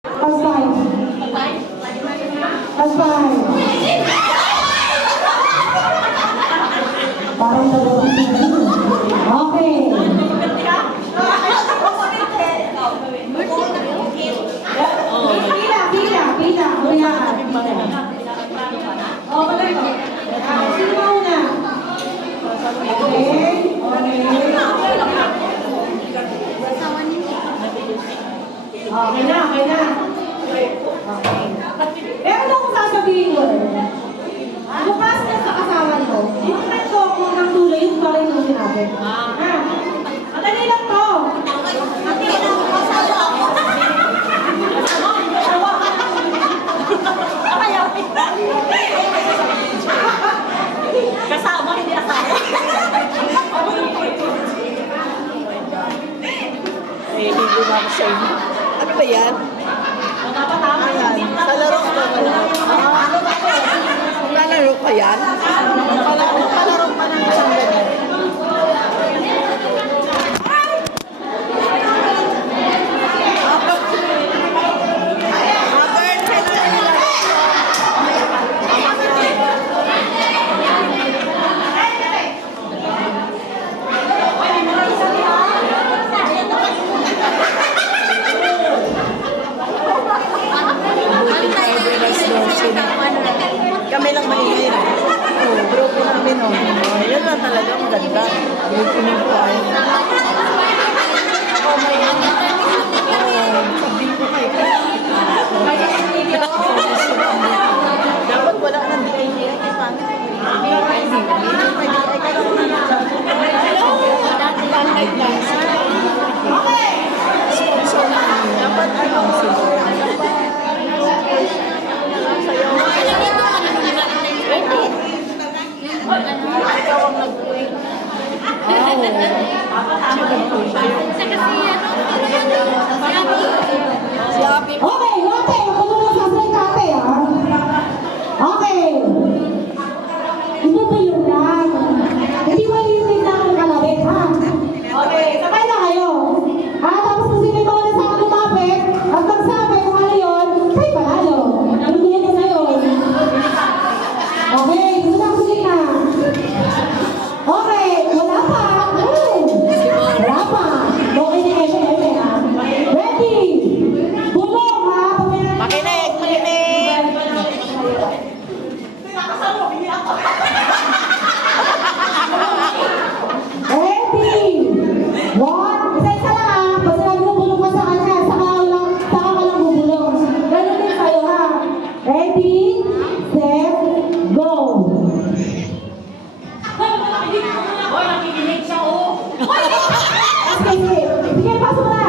Pasay. Pasay. Parang dalawa. Okay. Pila. Kuya. Oh, magaling ko. Sino una? Okay. Okay na. Meron akong sasabihin ko. Bukas na sa kasawan ko. Yung friend ko kung nang tuloy yung pa rin yung sinabi. Madali lang to. Kasama, hindi asawa. Ay, hindi ba ako sa inyo? Ano ba yan? Ayan, kalaro ko. Kalaro ka yan? Kalaro pa ng isang ganyan. Kami lang maingay rin. Grupo namin, yan lang talaga, maganda. Grupo ng buhay. Sabihin ko kayo. Dapat wala nang DIY. Dapat ano sila. Okay, lote. Ako muna sasalita ate, Okay. Ito ba yung lang? Hindi mo yung na ang kalabit, ha? Okay, sabay na kayo. Tapos kung sino yung mga sa akin lumapit, at magsabi kung ano yun, kayo panalo. Nalugulog na sa'yo. Okay, gusto na ako na. Okay, wala pa. Wala pa. Okay na eme, ha? Ready? Bulong, ha? Makinig! Ready? One. Isa-isa lang, ha? Basta lang bubulong ka sa kanya. Saka ka lang bubulong. Ganun din kayo, ha? Ready? Set? Go! Hoy, nakikinig siya, oh. Sige. Sige, pasok na.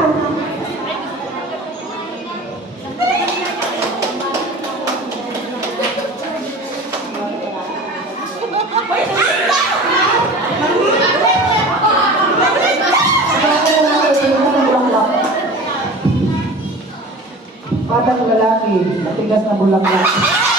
Batang lalaki, matigas na bulaklak.